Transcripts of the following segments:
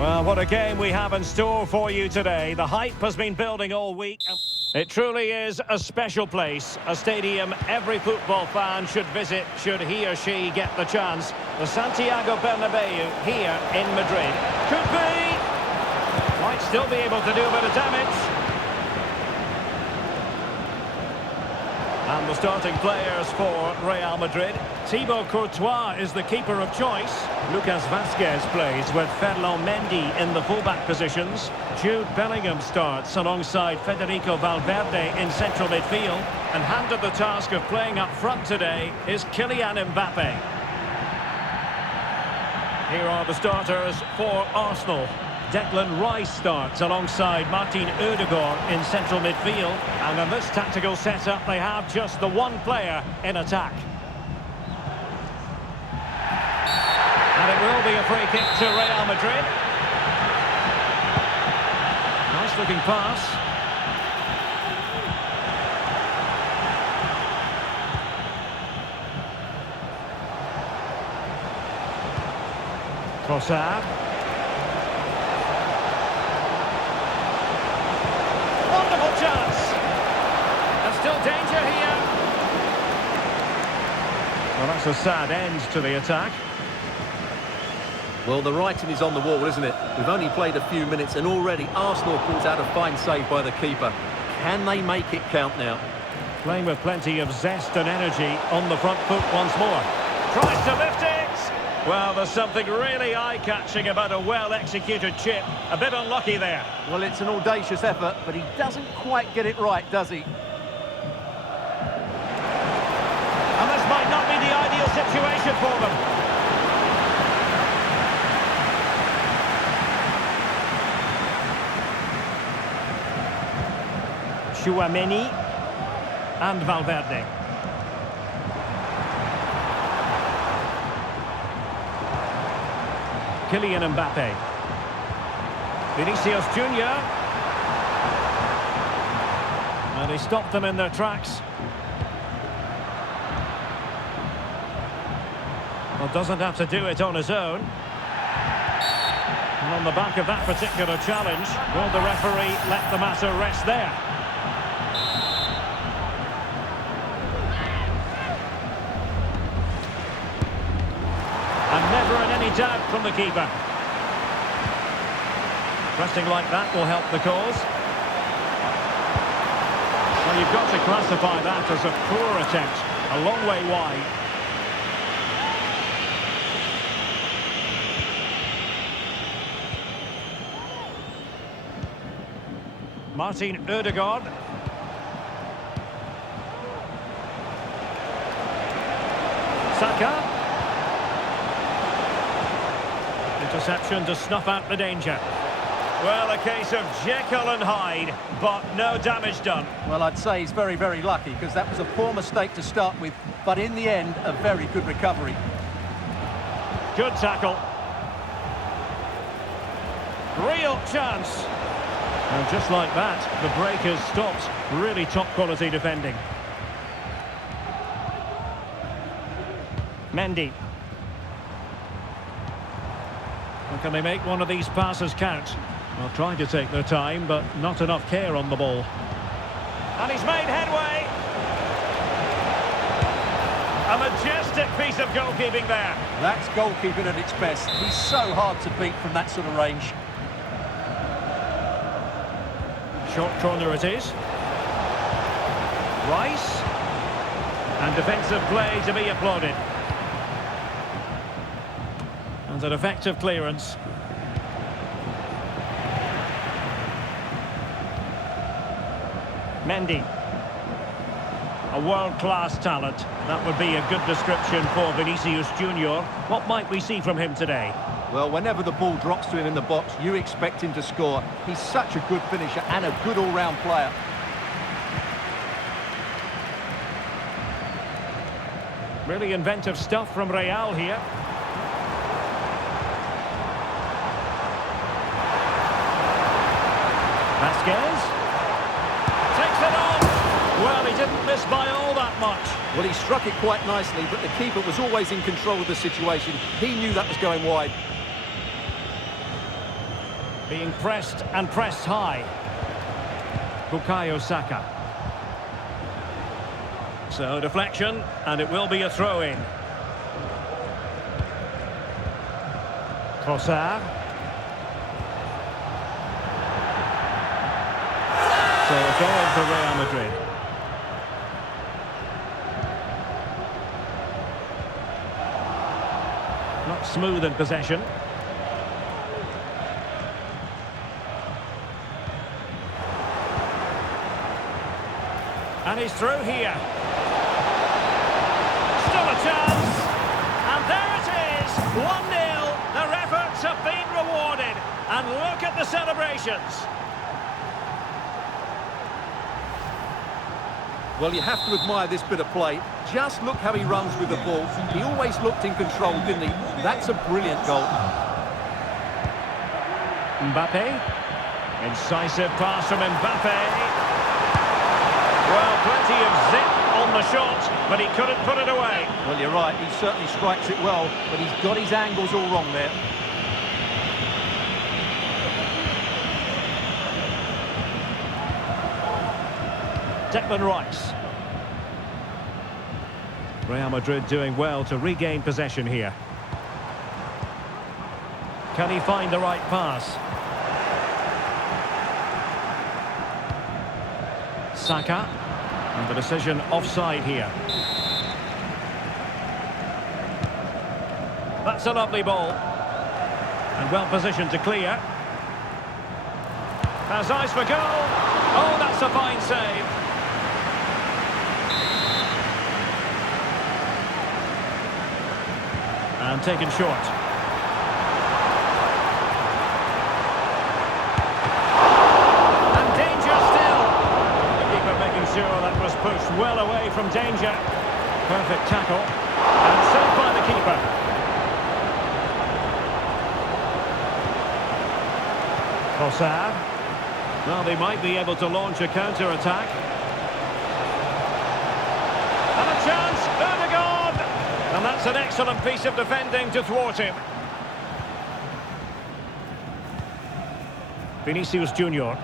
Well, what a game we have in store for you today. The hype has been building all week. It truly is a special place, a stadium every football fan should visit should he or she get the chance. The Santiago Bernabeu here in Madrid. Could be! Might still be able to do a bit of damage. And the starting players for Real Madrid. Thibaut Courtois is the keeper of choice. Lucas Vazquez plays with Ferland Mendy in the fullback positions. Jude Bellingham starts alongside Federico Valverde in central midfield. And handed the task of playing up front today is Kylian Mbappe. Here are the starters for Arsenal. Declan Rice starts alongside Martin Ødegaard in central midfield. And in this tactical setup, they have just the one player in attack. And it will be a free kick to Real Madrid. Nice looking pass. Trossard. Wonderful chance. There's still danger here. Well, that's a sad end to the attack. Well, the writing is on the wall, isn't it? We've only played a few minutes and already Arsenal pulls out a fine save by the keeper. Can they make it count now? Playing with plenty of zest and energy on the front foot once more. Tries to lift it. Well, there's something really eye-catching about a well-executed chip. A bit unlucky there. Well, it's an audacious effort, but he doesn't quite get it right, does he? And this might not be the ideal situation for them. Tchouaméni and Valverde. Kylian Mbappe. Vinicius Junior. And he stopped them in their tracks. Well, doesn't have to do it on his own. And on the back of that particular challenge, will the referee let the matter rest there? And never in any doubt from the keeper. Pressing like that will help the cause. Well, you've got to classify that as a poor attempt. A long way wide. Martin Ødegaard. Saka. Interception to snuff out the danger. Well, a case of Jekyll and Hyde, but no damage done. Well, I'd say he's very, very lucky, because that was a poor mistake to start with, but in the end, a very good recovery. Good tackle. Real chance. And just like that, the break has stopped. Really top-quality defending. Mendy. And can they make one of these passes count? Well, trying to take their time, but not enough care on the ball. And he's made headway. A majestic piece of goalkeeping there. That's goalkeeping at its best. He's so hard to beat from that sort of range. Short corner it is. Rice. And defensive play to be applauded. And an effective clearance. Mendy. A world-class talent. That would be a good description for Vinicius Junior. What might we see from him today? Well, whenever the ball drops to him in the box, you expect him to score. He's such a good finisher and a good all-round player. Really inventive stuff from Real here. Vazquez. Takes it on. Well, he didn't miss by all that much. Well, he struck it quite nicely, but the keeper was always in control of the situation. He knew that was going wide. Being pressed and pressed high. Bukayo Saka. So deflection, and it will be a throw-in. Trossard. So a goal for Real Madrid. Not smooth in possession. And he's through here. Still a chance. And there it is. 1-0. Their efforts have been rewarded. And look at the celebrations. Well, you have to admire this bit of play. Just look how he runs with the ball. He always looked in control, didn't he? That's a brilliant goal. Mbappe. Incisive pass from Mbappe. Well, plenty of zip on the shot, but he couldn't put it away. Well, you're right. He certainly strikes it well, but he's got his angles all wrong there. Declan Rice. Real Madrid doing well to regain possession here. Can he find the right pass? Saka. And the decision offside here. That's a lovely ball. And well positioned to clear. Has eyes for goal. Oh, that's a fine save. And taken short. And danger still. The keeper making sure that was pushed well away from danger. Perfect tackle. And saved by the keeper. Trossard. Well, they might be able to launch a counter-attack. And a chance. And that's an excellent piece of defending to thwart him. Vinicius Junior.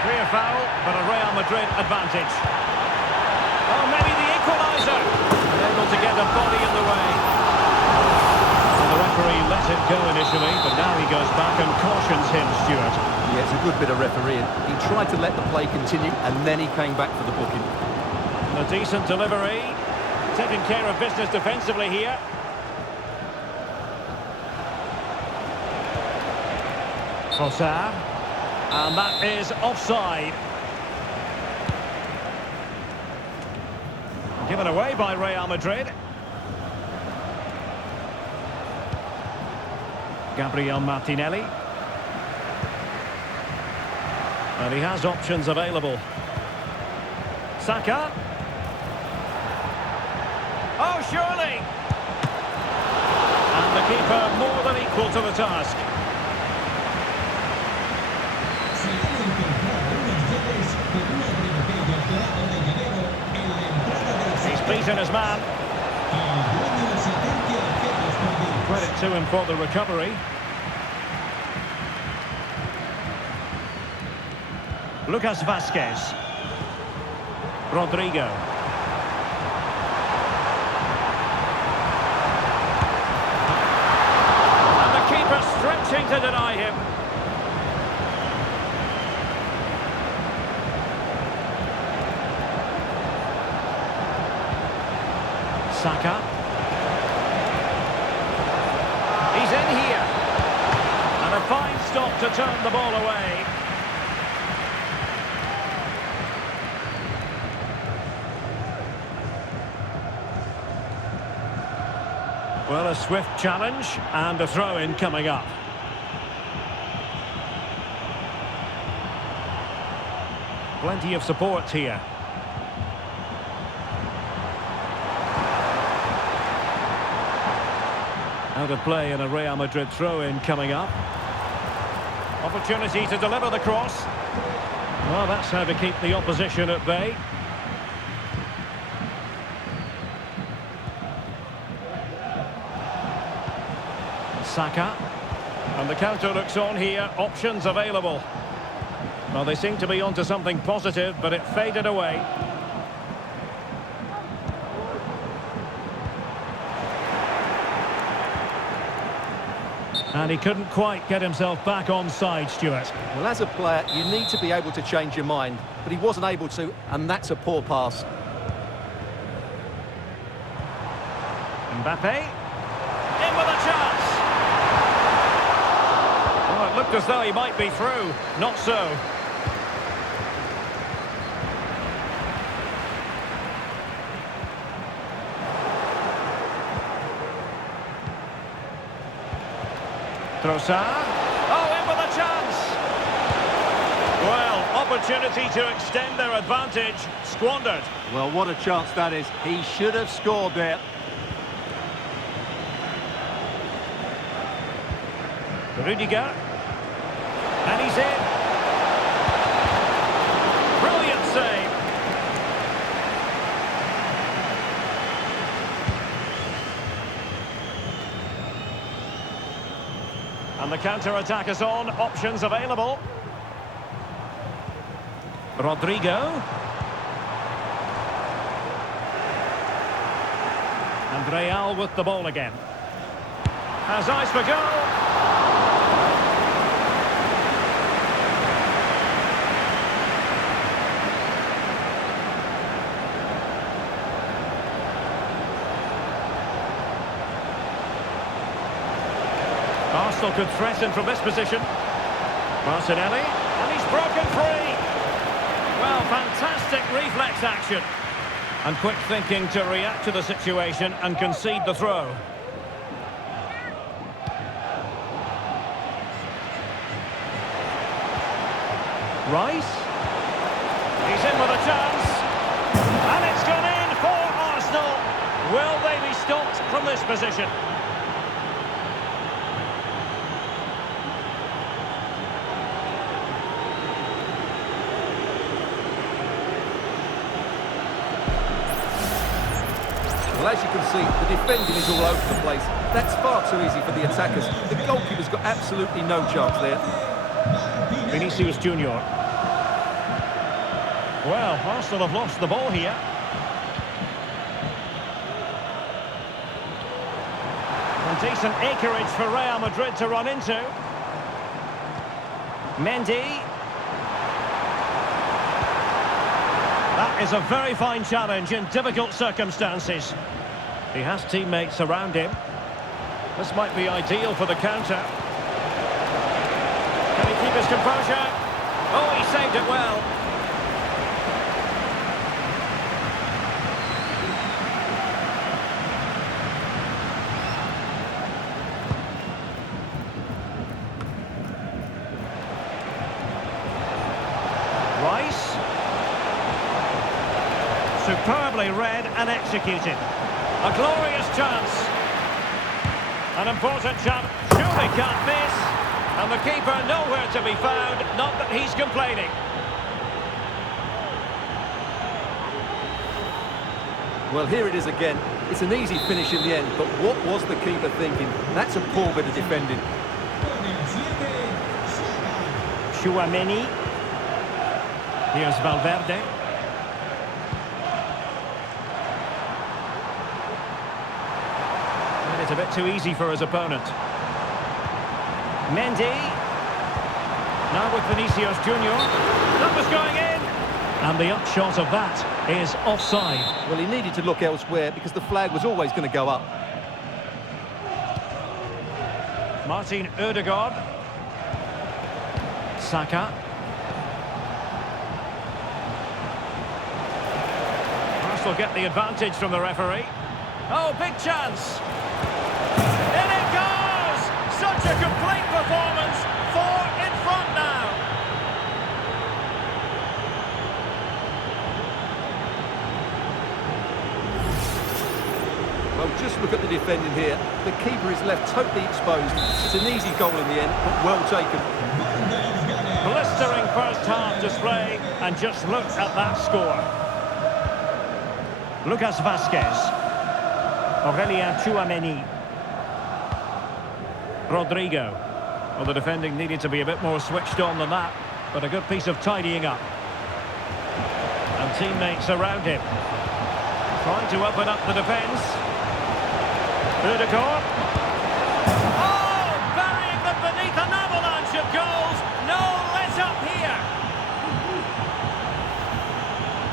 Clear foul, but a Real Madrid advantage. Oh, maybe the equaliser. Able to get a body in the way. And the referee let it go initially, but now he goes back and cautions him, Stuart. Yeah, it's a good bit of refereeing. He tried to let the play continue, and then he came back for the booking. A decent delivery. Taking care of business defensively here. Trossard. And that is offside. Given away by Real Madrid. Gabriel Martinelli. And he has options available. Saka. Oh, surely! And the keeper more than equal to the task. He's beaten his man. Credit to him for the recovery. Lucas Vazquez. Rodrigo. Stretching to deny him. Saka. He's in here. And a fine stop to turn the ball away. Well, a swift challenge and a throw-in coming up. Plenty of support here. Out of play and a Real Madrid throw-in coming up. Opportunity to deliver the cross. Well, that's how to keep the opposition at bay. Saka. And the counter looks on here, options available. Well, they seem to be onto something positive, but it faded away. And he couldn't quite get himself back on side, Stuart. Well, as a player, you need to be able to change your mind, but he wasn't able to, and that's a poor pass. Mbappe. In with a chance. Oh, it looked as though he might be through. Not so. Trossard. Oh, in with a chance. Well, opportunity to extend their advantage. Squandered. Well, what a chance that is. He should have scored there. Rudiger. And he's in. Brilliant save. And the counter-attack is on. Options available. Rodrigo. And Real with the ball again. Has eyes for goal. Arsenal could threaten from this position. Martinelli, and he's broken free. Well, fantastic reflex action. And quick thinking to react to the situation and concede the throw. Rice. He's in with a chance. And it's gone in for Arsenal. Will they be stopped from this position? Well, as you can see, the defending is all over the place. That's far too easy for the attackers. The goalkeeper's got absolutely no chance there. Vinicius Junior. Well, Arsenal have lost the ball here. And decent acreage for Real Madrid to run into. Mendy. That is a very fine challenge in difficult circumstances. He has teammates around him. This might be ideal for the counter. Can he keep his composure? Oh, he saved it well. Rice. Superbly read and executed. A glorious chance. An important chance. Surely can't miss. And the keeper nowhere to be found. Not that he's complaining. Well, here it is again. It's an easy finish in the end, but what was the keeper thinking? That's a poor bit of defending. Tchouaméni. Here's Valverde. It's a bit too easy for his opponent. Mendy. Now with Vinicius Junior. That was going in. And the upshot of that is offside. Well, he needed to look elsewhere because the flag was always going to go up. Martin Ødegaard. Saka. Arsenal get the advantage from the referee. Oh, big chance. In it goes! Such a complete performance. 4 in front now. Well, just look at the defending here. The keeper is left totally exposed. It's an easy goal in the end, but well taken. Blistering first half display, and just look at that score. Lucas Vazquez. Aurélien Tchouaméni. Rodrigo. Well, the defending needed to be a bit more switched on than that, but a good piece of tidying up. And teammates around him. Trying to open up the defence. Udegaard. Oh, burying them beneath an avalanche of goals. No let up here.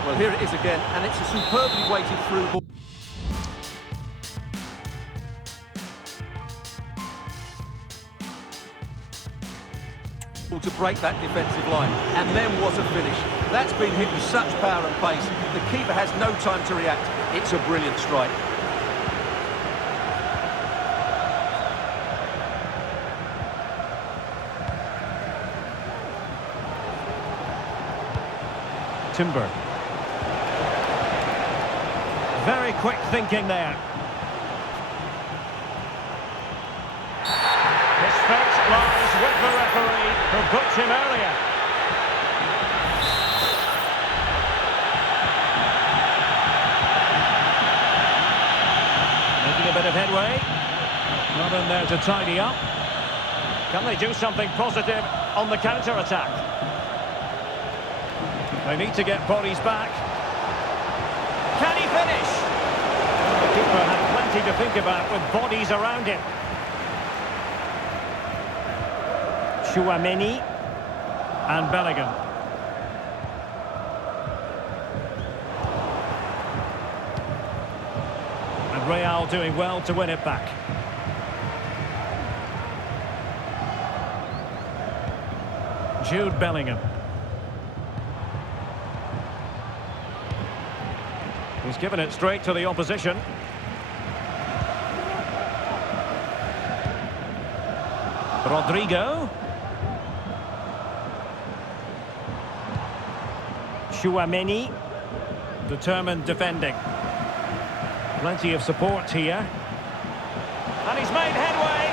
Well, here it is again, and it's a superbly weighted through ball. To break that defensive line, and then what a finish. That's been hit with such power and pace. The keeper has no time to react. It's a brilliant strike. Timber. Very quick thinking there. His fate lies with the referee, who booked him earlier. Making a bit of headway. Not in there to tidy up. Can they do something positive on the counter-attack? They need to get bodies back. Can he finish? The keeper had plenty to think about with bodies around him. Chouameni and Bellingham. And Real doing well to win it back. Jude Bellingham. He's given it straight to the opposition. Rodrigo. Chouameni. Determined defending. Plenty of support here. And he's made headway.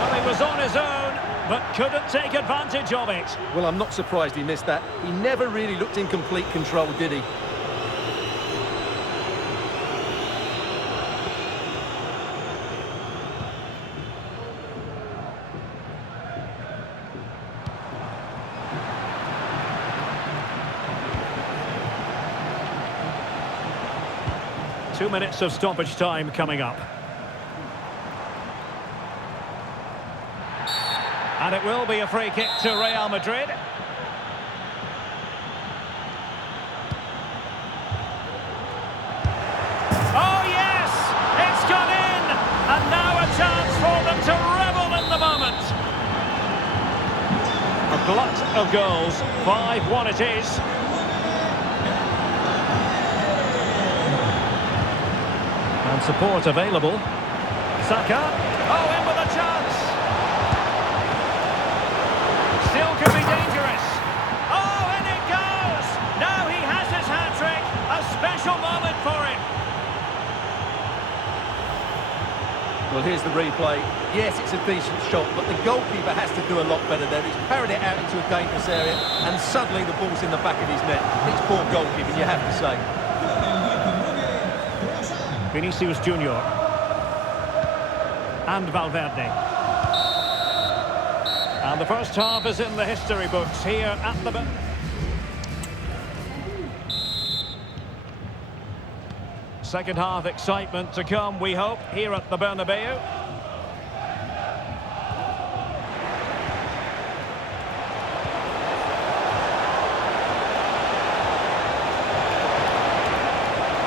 Well, he was on his own, but couldn't take advantage of it. Well, I'm not surprised he missed that. He never really looked in complete control, did he? Two minutes of stoppage time coming up. And it will be a free kick to Real Madrid. Oh yes! It's gone in! And now a chance for them to revel in the moment. A glut of goals. 5-1 it is. And support available. Saka. Oh, in with a chance. Still could be dangerous. Oh, and it goes. Now he has his hat-trick. A special moment for him. Well, here's the replay. Yes, it's a decent shot, but the goalkeeper has to do a lot better there. He's parried it out into a dangerous area, and suddenly the ball's in the back of his net. It's poor goalkeeping, you have to say. Vinicius Junior and Valverde. And the first half is in the history books here at the... Second half excitement to come, we hope, here at the Bernabeu.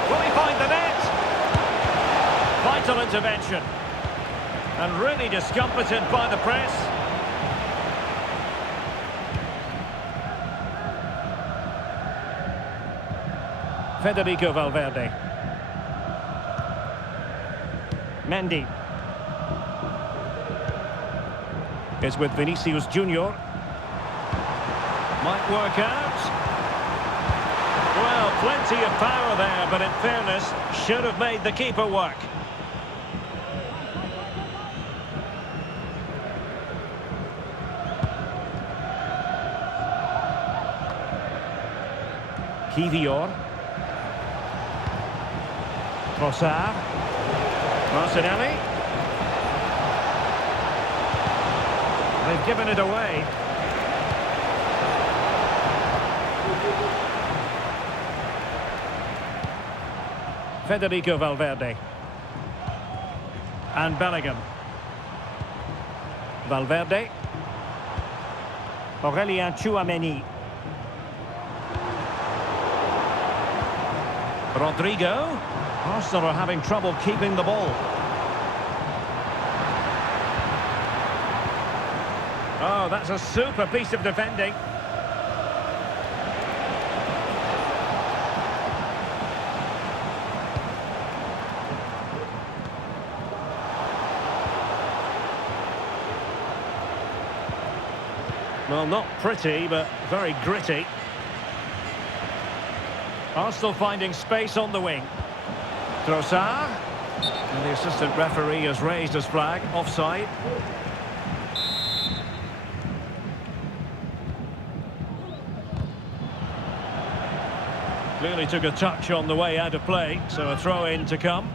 Will he find the net? Vital intervention. And really discomfited by the press. Federico Valverde. Mendy. Is with Vinicius Junior. Might work out. Well, plenty of power there, but in fairness, should have made the keeper work. Kivior. Trossard. Martinelli. They've given it away. Federico Valverde. And Bellingham. Valverde. Aurelien Tchouameni. Rodrigo. Arsenal are having trouble keeping the ball. Oh, that's a super piece of defending. Well, not pretty, but very gritty. Arsenal finding space on the wing. Trossard. And the assistant referee has raised his flag. Offside. Clearly took a touch on the way out of play, so a throw-in to come.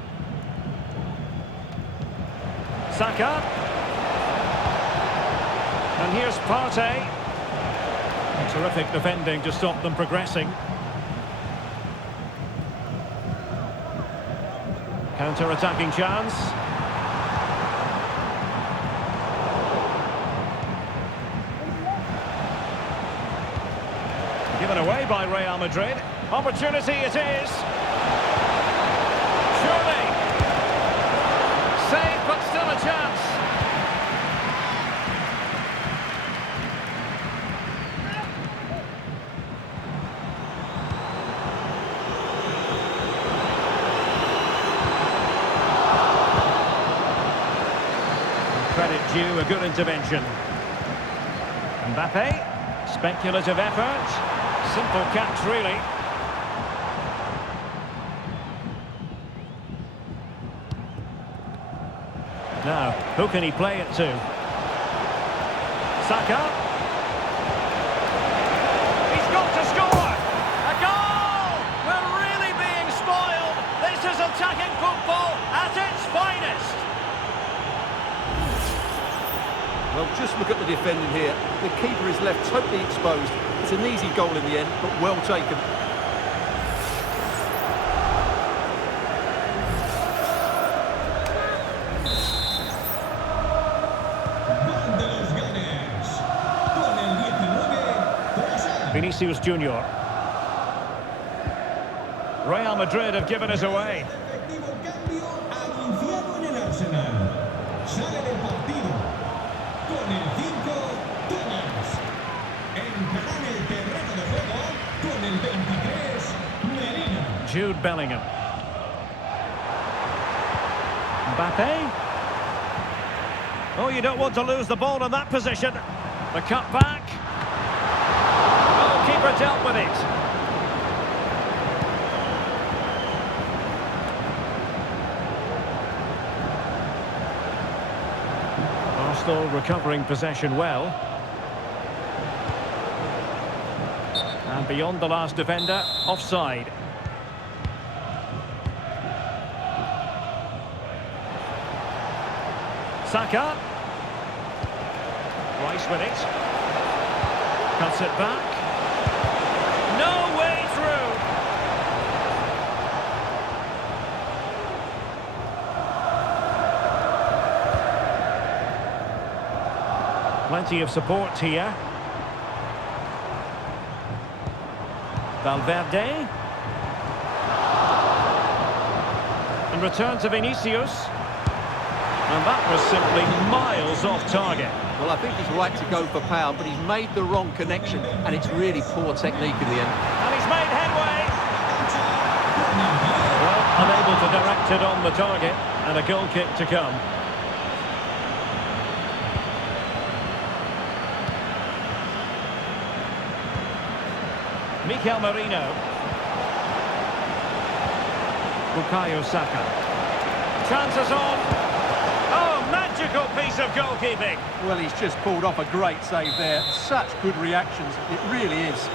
Saka. And here's Partey. Terrific defending to stop them progressing. Counter-attacking chance. Given away by Real Madrid. Opportunity it is. Surely. Save, but still a chance. Credit due, a good intervention. Mbappe, speculative effort, simple catch really. Now, who can he play it to? Saka. He's got to score! A goal! We're really being spoiled. This is attacking football at its finest. Well, just look at the defending here. The keeper is left totally exposed. It's an easy goal in the end, but well taken. Vinicius Junior. Real Madrid have given us away. Jude Bellingham. Mbappe. Oh, you don't want to lose the ball in that position. The cut back. Keeper dealt with it. Arsenal recovering possession well. And beyond the last defender, offside. Saka. Rice with it. Cuts it back. No way through. Plenty of support here. Valverde. And return to Vinicius. And that was simply miles off target. Well, I think he's right to go for power, but he's made the wrong connection, and it's really poor technique in the end. And he's made headway. Well, unable to direct it on the target, and a goal kick to come. Mikel Merino. Bukayo Saka. Chances on. Oh, magical piece of goalkeeping. Well, he's just pulled off a great save there. Such good reactions, it really is.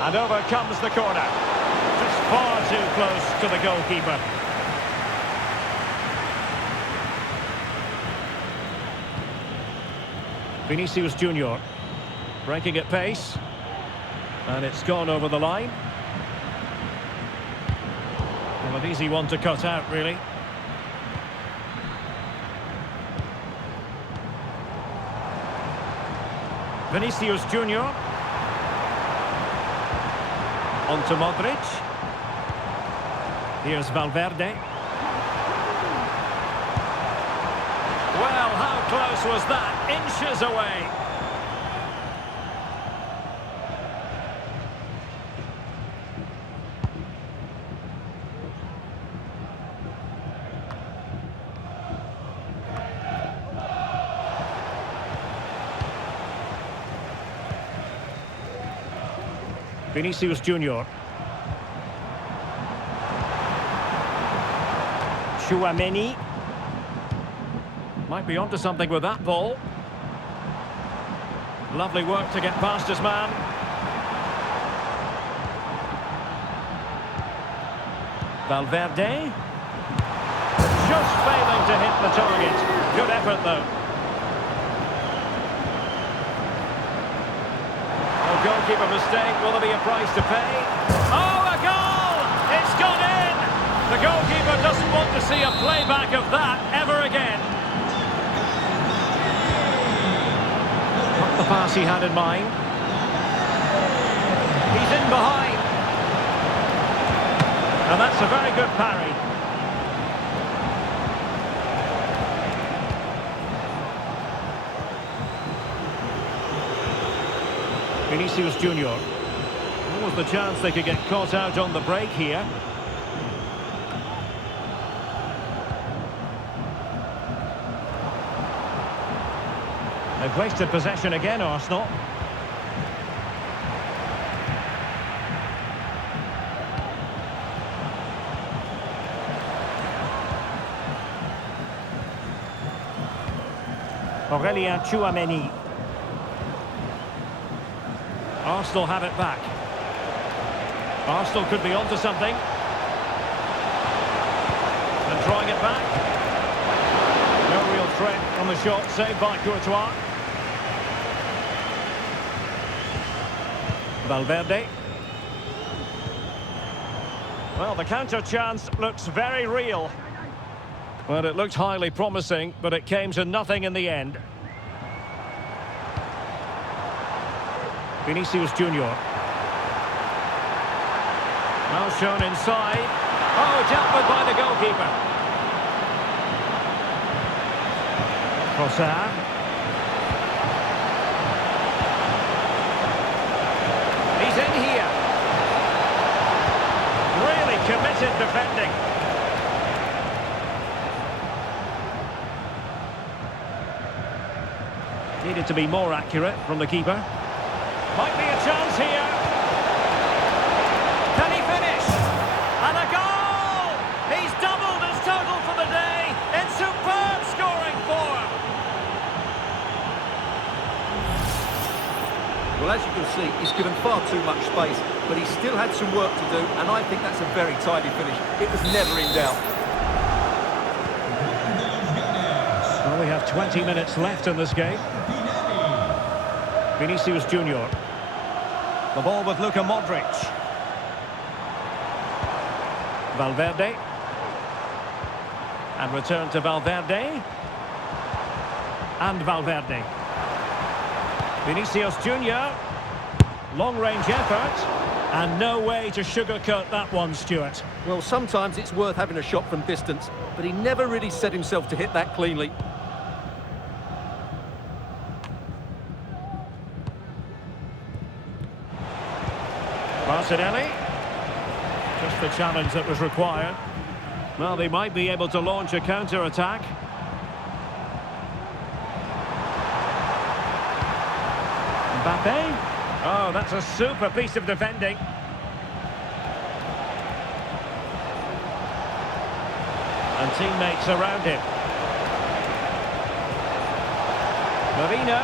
And over comes the corner. Just far too close to the goalkeeper. Vinicius Junior breaking at pace, and it's gone over the line. Well, an easy one to cut out, really. Vinicius Junior on to Modric. Here's Valverde. Well, how close was that? Inches away. Vinicius Junior. Tchouaméni. Might be onto something with that ball. Lovely work to get past his man. Valverde. Just failing to hit the target. Good effort, though. No goalkeeper mistake. Will there be a price to pay? Oh, a goal! It's gone in! The goalkeeper doesn't want to see a playback of that ever again. Not the pass he had in mind. He's in behind. And that's a very good parry. Vinicius Junior. What was the chance they could get caught out on the break here? They've wasted possession again, Arsenal. Aurelien Tchouaméni. Arsenal have it back. Arsenal could be onto something. And drawing it back. No real threat on the shot, saved by Courtois. Valverde. Well, the counter chance looks very real. Well, it looked highly promising, but it came to nothing in the end. Vinicius Junior. Well shown inside. Oh, dealt with by the goalkeeper. Trossard. He's in here. Really committed defending. Needed to be more accurate from the keeper. Might be a chance here. Can he finish? And a goal! He's doubled his total for the day in superb scoring form. Well, as you can see, he's given far too much space, but he still had some work to do, and I think that's a very tidy finish. It was never in doubt. Well, we have 20 minutes left in this game. Vinicius Junior. The ball with Luka Modric. Valverde. And return to Valverde. And Valverde. Vinicius Junior. Long-range effort. And no way to sugarcoat that one, Stuart. Well, sometimes it's worth having a shot from distance, but he never really set himself to hit that cleanly. Martinelli. Just the challenge that was required. Well, they might be able to launch a counter-attack. Mbappe. Oh, that's a super piece of defending. And teammates around him. Marino.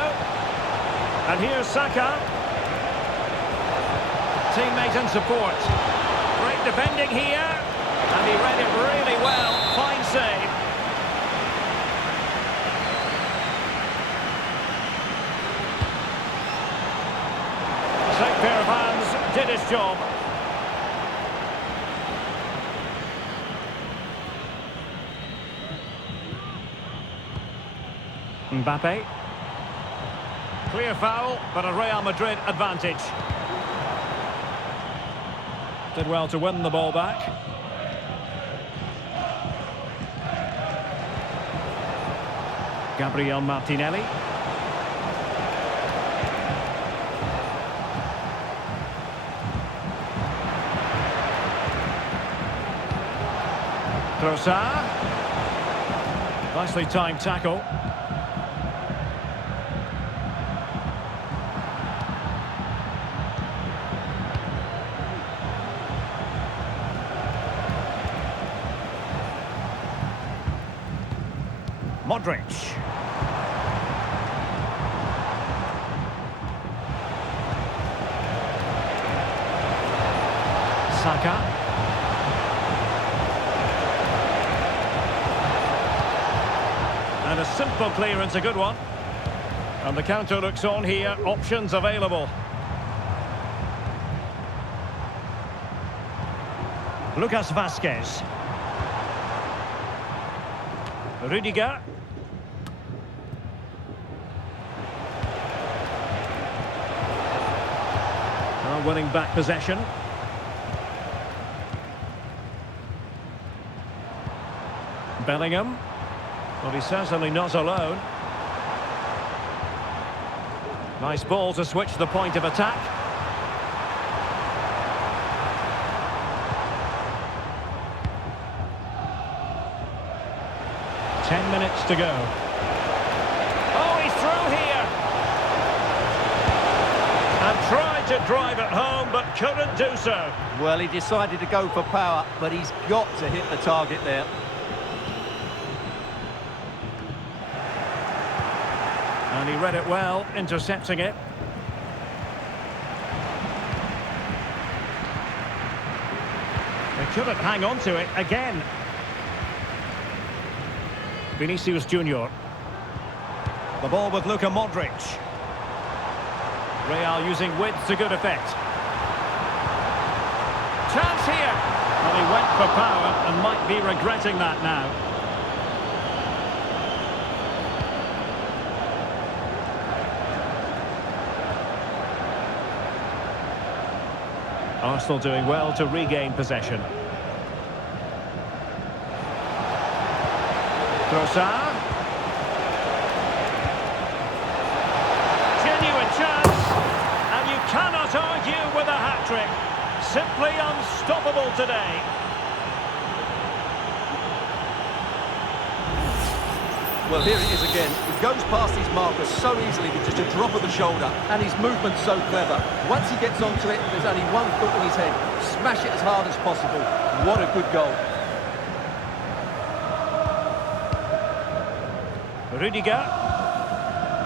And here's Saka. Teammate and support. Great defending here. And he read it really well. Fine save. Safe pair of hands, did his job. Mbappe. Clear foul, but a Real Madrid advantage. Did well to win the ball back. Gabriel Martinelli. Trossard. Nicely timed tackle. Modric. Saka. And a simple clearance, a good one. And the counter looks on here, options available. Lucas Vazquez. Rudiger. Now winning back possession. Bellingham. Well, he's certainly not alone. Nice ball to switch the point of attack. Ten minutes to go. Oh, he's through here. And tried to drive it home, but couldn't do so. Well, he decided to go for power, but he's got to hit the target there. And he read it well, intercepting it. They couldn't hang on to it again. Vinicius Junior. The ball with Luka Modric. Real using width to good effect. Chance here. Well, he went for power and might be regretting that now. Arsenal doing well to regain possession. Trossard. Genuine chance. And you cannot argue with a hat-trick. Simply unstoppable today. Well, here it is again. He goes past his marker so easily with just a drop of the shoulder, and his movement's so clever. Once he gets onto it, there's only one foot in his head. Smash it as hard as possible. What a good goal. Rudiger.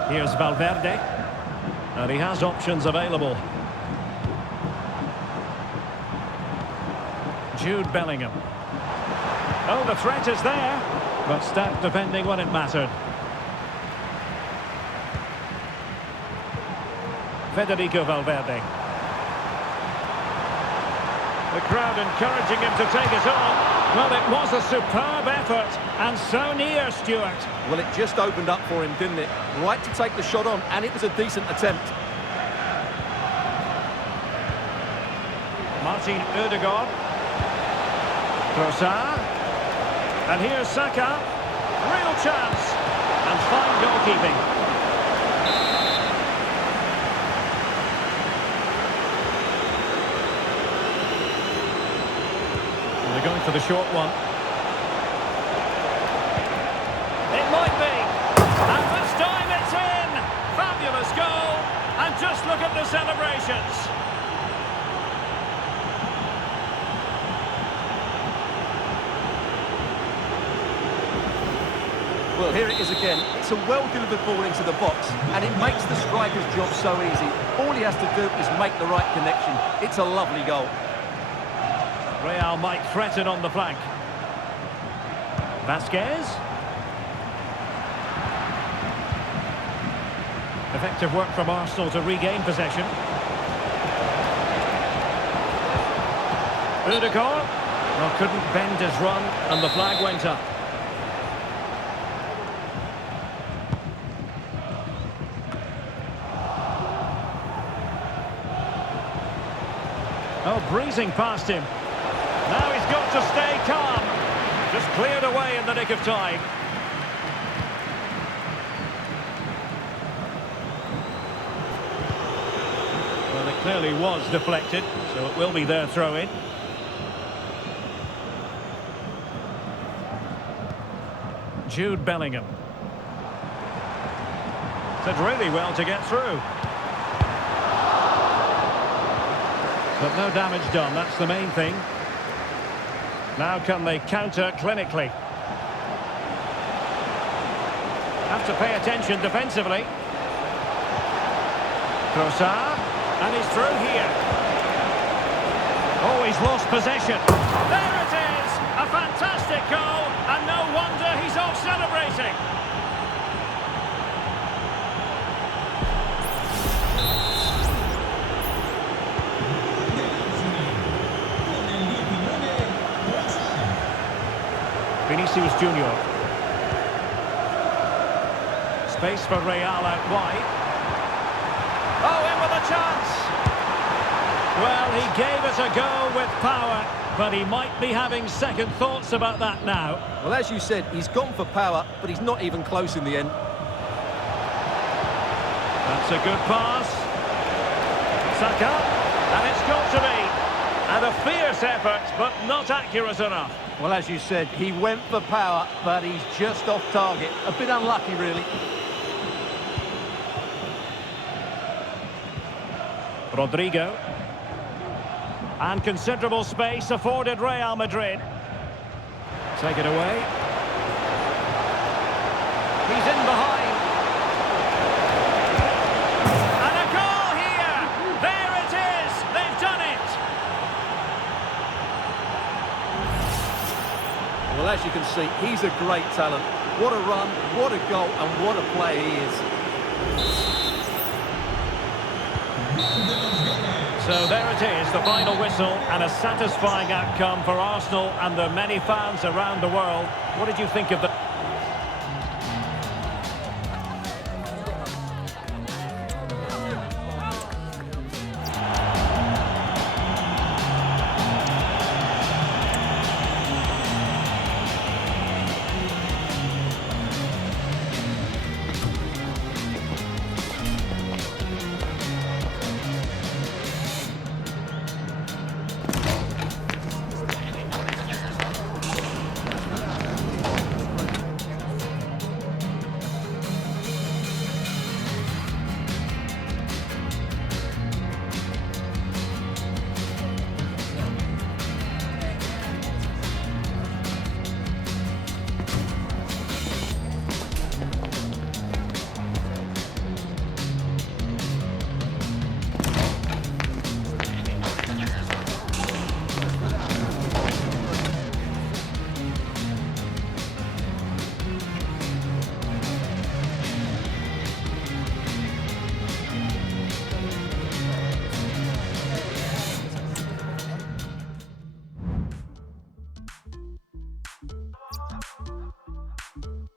Here's Valverde. And he has options available. Jude Bellingham. Oh, the threat is there. But stout defending when it mattered. Federico Valverde. The crowd encouraging him to take it on. Well, it was a superb effort, and so near, Stuart. Well, it just opened up for him, didn't it? Right to take the shot on, and it was a decent attempt. Martin Ødegaard. Trossard. And here's Saka. Real chance. And fine goalkeeping. And they're going for the short one. It might be. And this time it's in. Fabulous goal. And just look at the celebrations. Well, here it is again. It's a well-delivered ball into the box, and it makes the striker's job so easy. All he has to do is make the right connection. It's a lovely goal. Real might threaten on the flank. Vazquez. Effective work from Arsenal to regain possession. Udegaard. Well, couldn't bend his run, and the flag went up. Oh, breezing past him. Now he's got to stay calm. Just cleared away in the nick of time. Well, it clearly was deflected, so it will be their throw-in. Jude Bellingham. Did really well to get through. But no damage done, that's the main thing. Now can they counter clinically? Have to pay attention defensively. Trossard, and he's through here. Oh, he's lost possession. There it is! A fantastic goal, and no wonder he's off celebrating. Vinicius Junior. Space for Real out wide. Oh, in with a chance! Well, he gave it a go with power, but he might be having second thoughts about that now. Well, as you said, he's gone for power, but he's not even close in the end. That's a good pass. Saka, and it's got to be. And a fierce effort, but not accurate enough. Well, as you said, he went for power, but he's just off target. A bit unlucky, really. Rodrigo. And considerable space afforded Real Madrid. Take it away. He's in behind. And a goal here! There it is! They've done it! Well, as you can see, he's a great talent. What a run, what a goal, and what a player he is. So there it is, the final whistle, and a satisfying outcome for Arsenal and their many fans around the world. What did you think of the...